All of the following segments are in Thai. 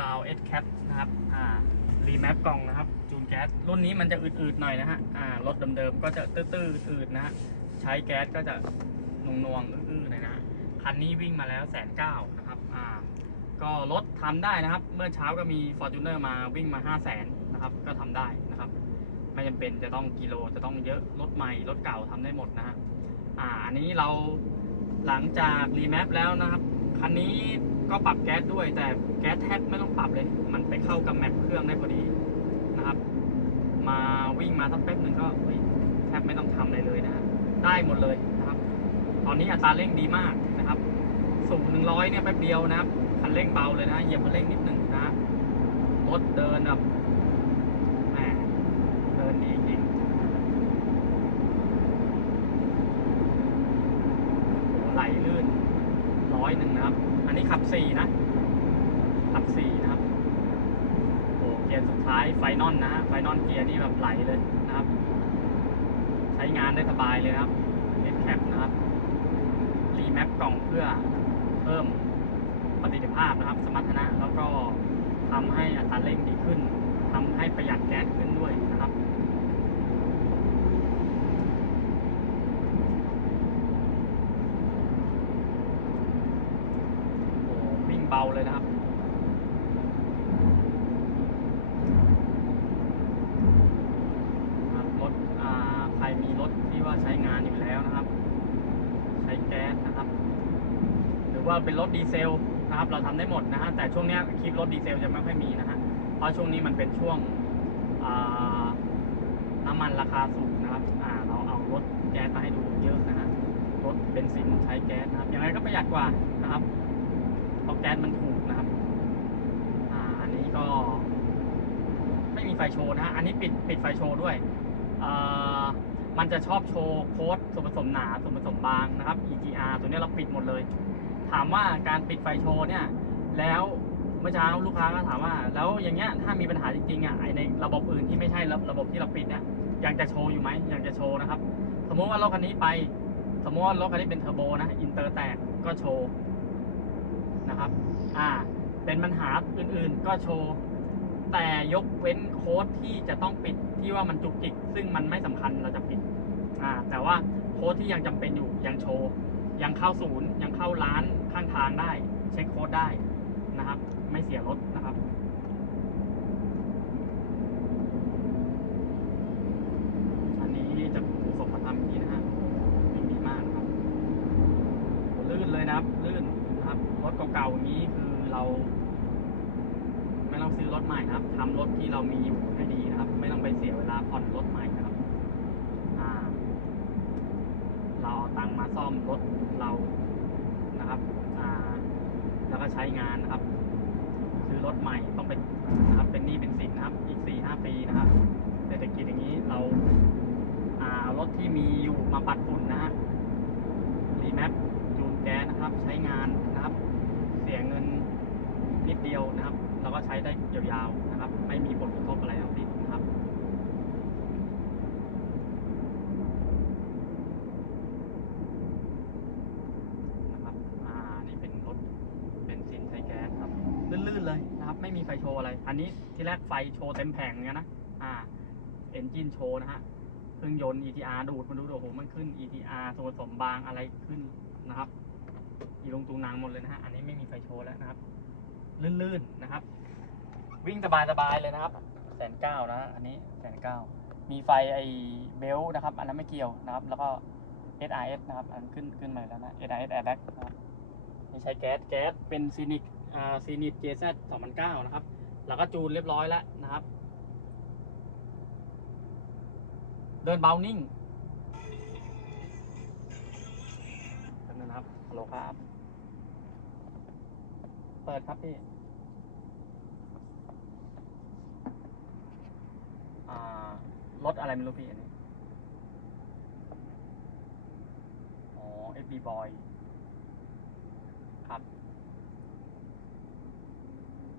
ดาว S Cap นะครับอ่ารีแมปกล่องนะครับ จูนแก๊สรุ่นนี้มันจะอืดๆหน่อยนะฮะอ่ารถเดิมๆก็จะตื้อๆอืดนะฮะใช้แก๊สก็จะนวงนวงๆอื้อๆหน่อยนะคันนี้วิ่งมาแล้วแสนเก้านะครับอ่าก็รถทำได้นะครับ เมื่อเช้าก็มี Fortuner มาวิ่งมา5 0 0แสนนะครับก็ทำได้นะครับ ไม่จำเป็นจะต้องกิโลจะต้องเยอะรถใหม่รถเก่าทำได้หมดนะฮะอ่าอันนี้เราหลังจากรีแมปแล้วนะครับ คันนี้ก็ปรับแก๊สด้วย แต่แก๊สแทบไม่ต้องปรับเลย มันไปเข้ากับแมปเครื่องได้พอดีนะครับ มาวิ่งมาสักแป๊บหนึ่งก็แทบไม่ต้องทำอะไรเลยนะ ได้หมดเลยนะครับ ตอนนี้อัตราเร่งดีมากนะครับ สูงหนึ่งร้อยเนี่ยแป๊บเดียวนะครับ คันเร่งเบาเลยนะ เหยียบคันเร่งนิดหนึ่งนะฮะรถเดินแบบแหมเดินดีจริงโอ้ไหลลื่นร้ อยหนึ่งนะครับ อันนี้ขับสี่นะ ขับสี่นะครับ โอ้เกียร์สุดท้ายไฟนอลนะฮะ ไฟนอลเกียร์นี่แบบไหลเลยนะครับ ใช้งานได้สบายเลยครับเน็ตแคปนะครับ รีแมปกล่องเพื่อเพิ่มประสิทธิภาพนะครับ สมรรถนะ แล้วก็ทำให้อัตราเร่งดีขึ้นทำให้ประหยัดแก๊สขึ้นด้วยนะครับ โอ้วิ่งเบาเลยนะครับรถใครมีรถที่ว่าใช้งานอยู่แล้วนะครับ ใช้แก๊สนะครับ หรือว่าเป็นรถดีเซลนะครับ เราทำได้หมดนะฮะแต่ช่วงเนี้ยคลิปรถดีเซลจะไม่ค่อยมีนะฮะเพราะช่วงนี้มันเป็นช่วงน้ำมันราคาสูงนะครับเราเอารถแก๊สมาให้ดูเยอะนะฮะรถเบนซินใช้แก๊สนะครับยังไงก็ประหยัดกว่านะครับ ราะแก๊สมันถูกนะครับ อ่า อันนี้ก็ ไม่มีไฟโชว์นะฮะ อันนี้ปิดปิดไฟโชว์ด้วย อ่อมันจะชอบโชว์โค้ดส่วนผสมหนาส่วนผสมบางนะครับ EGR ตัวนี้เราปิดหมดเลย ถามว่าการปิดไฟโชว์เนี่ย แล้วเมื่อเช้าลูกค้าก็ถามว่า แล้วอย่างเงี้ยถ้ามีปัญหาจริงๆอะในระบบอื่นที่ไม่ใช่ระระบบที่เราปิดเนี่ยยังจะโชว์อยู่ไหมยังจะโชว์นะครับ สมมติว่ารถคันนี้ไป สมมติว่ารถคันนี้เป็นเทอร์โบนะอินเตอร์แตกก็โชว์ นะครับ อ่า เป็นปัญหาอื่นๆ ก็โชว์ แต่ยกเว้นโค้ดที่จะต้องปิดที่ว่ามันจุกจิก ซึ่งมันไม่สำคัญเราจะปิด อ่า แต่ว่าโค้ดที่ยังจำเป็นอยู่ยังโชว์ ยังเข้าศูนย์ ยังเข้าร้านข้างทางได้ เช็คโค้ดได้นะครับ ไม่เสียรถนะครับ อันนี้จะส่งมาทำอย่างนี้นะฮะวิ่งดีมากนะครับโหลื่นเลยนะครับ ลื่นนะครับ รถเก่าๆอย่าง นี้คือเราไม่ต้องซื้อรถใหม่นะครับทำรถที่เรามีอยู่ให้ดีนะครับ ไม่ต้องไปเสียเวลาผ่อนรถใหม่นะครับอ่าเราเอาตังค์มาซ่อมรถเรานะครับอ่าแล้วก็ใช้งานนะครับ ซื้อรถใหม่ต้องเป็นนะครับ เป็นหนี้เป็นสินนะครับ อีกสี่ห้าปีนะครับเศรษฐกิจอย่างนี้เราอ่าเอารถที่มีอยู่มาปัดฝุ่นนะฮะรีแมปจูนแก๊สนะครับ ใช้งานนะครับ สียเงินนิดเดียวนะครับ เราก็ใช้ได้ยาวๆนะครับ ไม่มีผลกระทบอะไรทั้งสิ้นนะครับนะครับอ่านี่เป็นรถเป็นซินใช้แก๊สครับลื่นๆเลยนะครับ ไม่มีไฟโชว์อะไร อันนี้ที่แรกไฟโชว์เต็มแผงเหมือนกันนะอ่าเอนจินโชว์นะฮะเครื่องยนต์ ETR ดูดมาดูโอ้โหมันขึ้น ETR ส่วนผสมบางอะไรขึ้นนะครับ อีลงตูนางหมดเลยนะฮะ อันนี้ไม่มีไฟโชว์แล้วนะครับ ลื่นๆนะครับ วิ่งสบายๆเลยนะครับแสนเก้านะ อันนี้แสนเก้ามีไฟไอเบลนะครับ อันนั้นไม่เกี่ยวนะครับ แล้วก็ SRS นะครับ อันขึ้นขึ้นมาแล้วนะ SRS airbag นะครับนี่ใช้แก๊สแก๊สเป็นซีนิกอ่าซีนิก JZ 2009 นะครับ แล้วก็จูนเรียบร้อยแล้วนะครับ เดินเบานิ่งนะครับฮัลโหลครับ ปิดครับพี่ อ่ารถอะไรไม่รู้พี่อันนี้อ๋อ FB Boy ครับ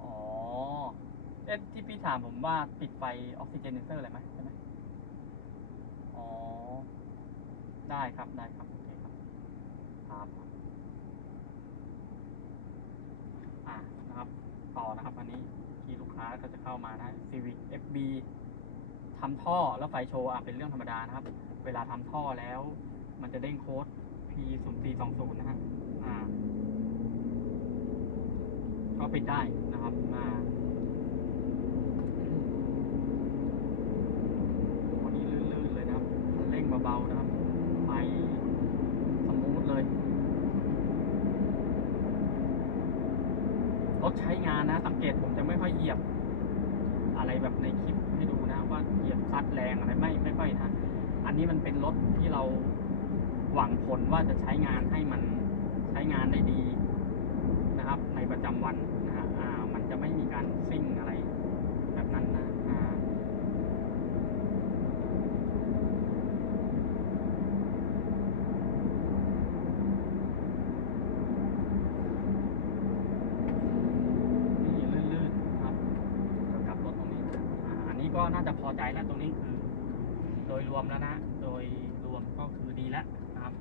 อ๋อ เอ๊ะที่พี่ถามผมว่าปิดไฟออกซิเจนเซอร์อะไรไหมใช่ไหมอ๋อ ได้ครับ ได้ครับ โอเคครับ ครับ อ่า นะครับ อันนี้ที่ลูกค้าก็จะเข้ามานะ Civic FB ทำท่อแล้วไฟโชว์อะเป็นเรื่องธรรมดานะครับ เวลาทำท่อแล้ว มันจะเด้งโค้ด P 0 4 2 0 นะฮะอ่าก็ปิดได้นะครับอ่าวันนี้ลื่นๆเลยนะครับเร่งเบาๆนะครับ ไปสมูทเลย รถ ใช้งานนะ สังเกตผมจะไม่ค่อยเหยียบ อะไรแบบในคลิปให้ดูนะ ว่าเหยียบซัดแรงอะไรไม่ไม่ค่อยนะอันนี้มันเป็นรถที่เราหวังผลว่าจะใช้งานให้มันใช้งานได้ดีนะครับ ในประจำวันนะฮะมันจะไม่มีการซิ่งอะไรแบบนั้นนะอ่า นี่ลื่นๆครับเกี่ยวกับรถตรงนี้นะอ่าอันนี้ ก็น่าจะพอใจแล้วตรงนี้คือ โดยรวมแล้วนะ โดยรวมก็คือดีแล้วนะครับ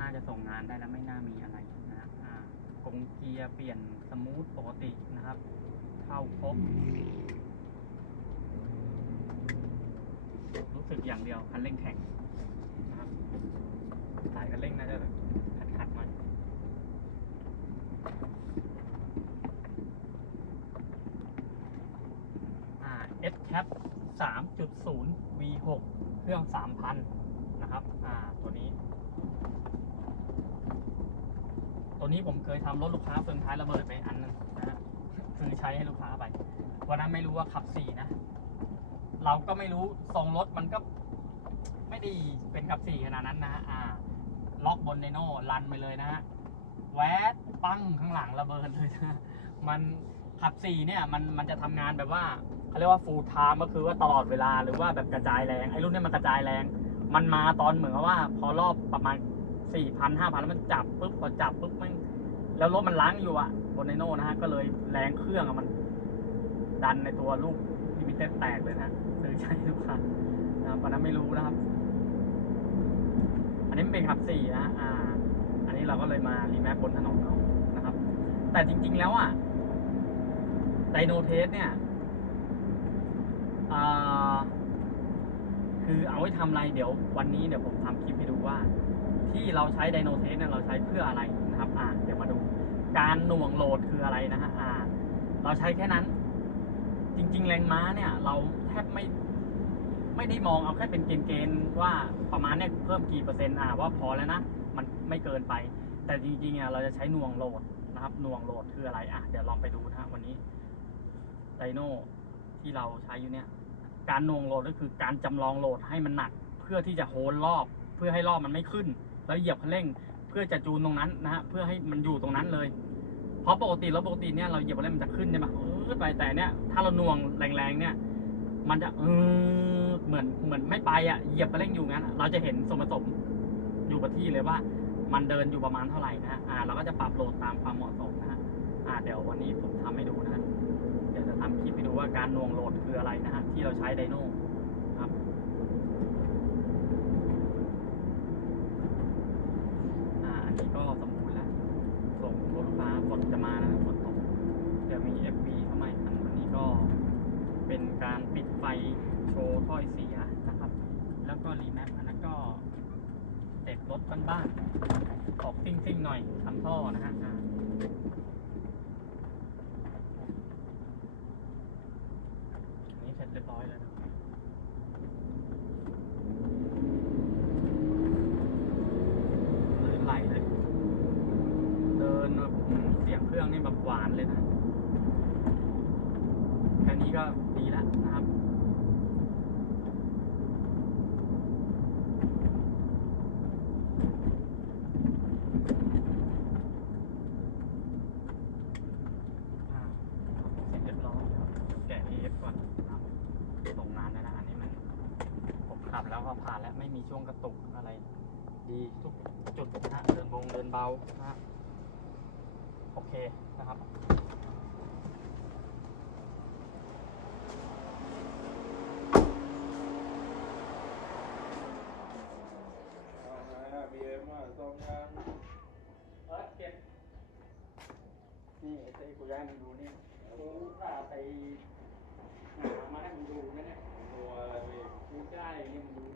น่าจะส่งงานได้แล้วไม่น่ามีอะไรนะอ่ากงเกียร์เปลี่ยนสมูทปกตินะครับ เข้าครบรู้สึกอย่างเดียวคันเร่งแข็งนะครับสายคันเร่งน่าจะขัดขัดๆหน่อย อ่า S Cap 0V6 เครื่อง 3,000 นะครับ อ่า ตัวนี้ ตัวนี้ผมเคยทำรถลูกค้าเฟืองท้ายระเบิดไปอันหนึงนะฮะซื้อใช้ให้ลูกค้าไป วันนั้นไม่รู้ว่าขับสี่นะ เราก็ไม่รู้ทรงรถมันก็ไม่ได้เป็นขับสี่ขนาดนั้นนะฮะ อ่า ล็อกบนไดโน่รันไปเลยนะฮะ แวดปั้งข้างหลังระเบิดเลยนะ มัน ขับสี่เนี่ยมันมันจะทำงานแบบว่าเขาเรียกว่า full time ก็คือว่าตลอดเวลาหรือว่าแบบกระจายแรงไอ้รุ่นนี้มันกระจายแรง มันมาตอนเหมือนว่า พอรอบประมาณสี่พันห้าพันแล้วมันจับปุ๊บพอจับปุ๊บมันแล้วรถมันล้างอยู่อะบนไดโน่นะฮะก็เลยแรงเครื่องอะมัน ดันในตัวลูกลิมิเต็ดแตกเลยนะซื้อใช้ทุกคันนะครับวันนั้นไม่รู้นะครับ อันนี้มันเป็นขับสี่นะอ่า อันนี้เราก็เลยมารีแมปบนถนนเอานะครับ แต่จริง ๆ แล้วอะ ไดโนเทสเนี่ยคือเอาไว้ทำอะไรเดี๋ยววันนี้เดี๋ยวผมทำคลิปให้ดูว่า ที่เราใช้ไดโนเทสเนี่ยเราใช้เพื่ออะไรนะครับอ่าเดี๋ยวมาดู การหน่วงโหลดคืออะไรนะฮะอ่าเราใช้แค่นั้น จริง ๆ แรงม้าเนี่ย เราแทบไม่ไม่ได้มองเอาแค่เป็นเกณฑ์ว่าประมาณเนี่ยเพิ่มกี่เปอร์เซ็นต์อ่าว่าพอแล้วนะมันไม่เกินไป แต่จริงๆอะเราจะใช้หน่วงโหลดนะครับหน่วงโหลดคืออะไรอะเดี๋ยวลองไปดูนะฮะวันนี้ ไดโน่ที่เราใช้อยู่เนี่ย การหน่วงโหลดก็คือการจำลองโหลดให้มันหนัก เพื่อที่จะโฮลรอบ เพื่อให้รอบมันไม่ขึ้น แล้วเหยียบคันเร่ง เพื่อจะจูนตรงนั้นนะฮะเพื่อให้มันอยู่ตรงนั้นเลย เพราะปกติรถปกติเนี่ยเราเหยียบคันเร่งมันจะขึ้นใช่ไหมเออไปแต่เนี่ยถ้าเราหน่วงแรงๆเนี่ยมันจะเออเหมือนเหมือนไม่ไปอะเหยียบคันเร่งอยู่งั้น เราจะเห็นสมผสมอยู่กับที่เลยว่า มันเดินอยู่ประมาณเท่าไหร่นะฮะอ่าเราก็จะปรับโหลดตามความเหมาะสมนะฮะอ่าเดี๋ยววันนี้ผมทำให้ดูนะ ว่าการหน่วงโหลดคืออะไรนะฮะที่เราใช้ไดโน่ครับอ่าอันนี้ก็สมบูรณ์แล้ว ส่งรถฟ้าฝนจะมาแล้วฝนตกเดี๋ยวมี FB เข้ามาอีกคันวันนี้ก็เป็นการปิดไฟโชว์ถ้อยเสียนะครับ แล้วก็รีแมปอันนั้นก็เด็กรถบ้านๆออกซิ่งๆหน่อยทำท่อนะฮะอ่าอันนี้เสร็จเรียบร้อยแล้วนะลื่นไหลเลย เดินแบบ เสียงเครื่องนี่แบบหวานเลยนะแค่นี้ก็ดีแล้วนะครับอ่าเสร็จเรียบร้อยครับแกะ AF ก่อนนะครับส่งงานแล้วนะนี่มันผมขับแล้วก็ผ่านแล้วไม่มีช่วงกระตุกอะไร ดีทุกจุดนะฮะเดินบงเดินเบานะฮะ โอเคนะครับอาไงอะบีเอ็มอ่ซ่อมยังเออเก็บนี่ไอ้กูย้ายมันดูนี่ถ่าไปหามาให้มึงดูนะเนี่ยตัวอะไรพี่ กูได้นี่มึง